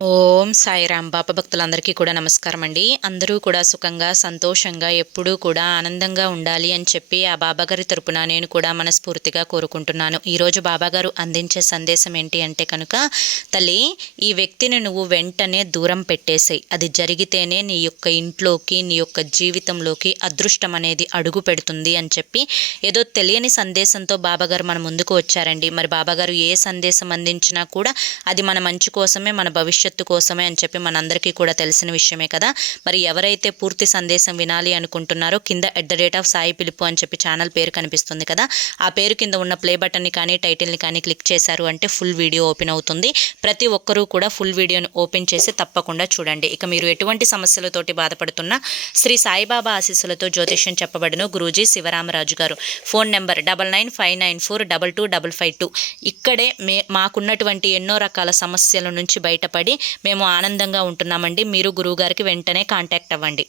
ఓం సాయిరాం బాబా భక్తులందరికీ కూడా నమస్కారం అండి. అందరూ కూడా సుఖంగా సంతోషంగా ఎప్పుడూ కూడా ఆనందంగా ఉండాలి అని చెప్పి ఆ బాబాగారి తరపున నేను కూడా మనస్ఫూర్తిగా కోరుకుంటున్నాను. ఈరోజు బాబాగారు అందించే సందేశం ఏంటి అంటే కనుక, తల్లి ఈ వ్యక్తిని నువ్వు వెంటనే దూరం పెట్టేసేయి. అది జరిగితేనే నీ యొక్క ఇంట్లోకి నీ యొక్క జీవితంలోకి అదృష్టం అనేది అడుగు పెడుతుంది అని చెప్పి ఏదో తెలియని సందేశంతో బాబాగారు మన ముందుకు వచ్చారండి. మరి బాబాగారు ఏ సందేశం అందించినా కూడా అది మన మంచి కోసమే, మన భవిష్యత్తు కోసమే అని చెప్పి మనందరికీ కూడా తెలిసిన విషయమే కదా. మరి ఎవరైతే పూర్తి సందేశం వినాలి అనుకుంటున్నారో కింద @సాయి పిలుపు అని చెప్పి ఛానల్ పేరు కనిపిస్తుంది కదా, ఆ పేరు కింద ఉన్న ప్లే బటన్ని కానీ టైటిల్ని కానీ క్లిక్ చేశారు అంటే ఫుల్ వీడియో ఓపెన్ అవుతుంది. ప్రతి ఒక్కరూ కూడా ఫుల్ వీడియోని ఓపెన్ చేసి తప్పకుండా చూడండి. ఇక మీరు ఎటువంటి సమస్యలతోటి బాధపడుతున్నా శ్రీ సాయిబాబా ఆశీస్సులతో జ్యోతిష్యం చెప్పబడును. గురూజీ శివరామరాజు గారు. Phone number 9959425552. ఇక్కడే మాకున్నటువంటి ఎన్నో రకాల సమస్యల నుంచి బయటపడి మేము ఆనందంగా ఉంటున్నామండి. మీరు గురువుగారికి వెంటనే కాంటాక్ట్ అవ్వండి.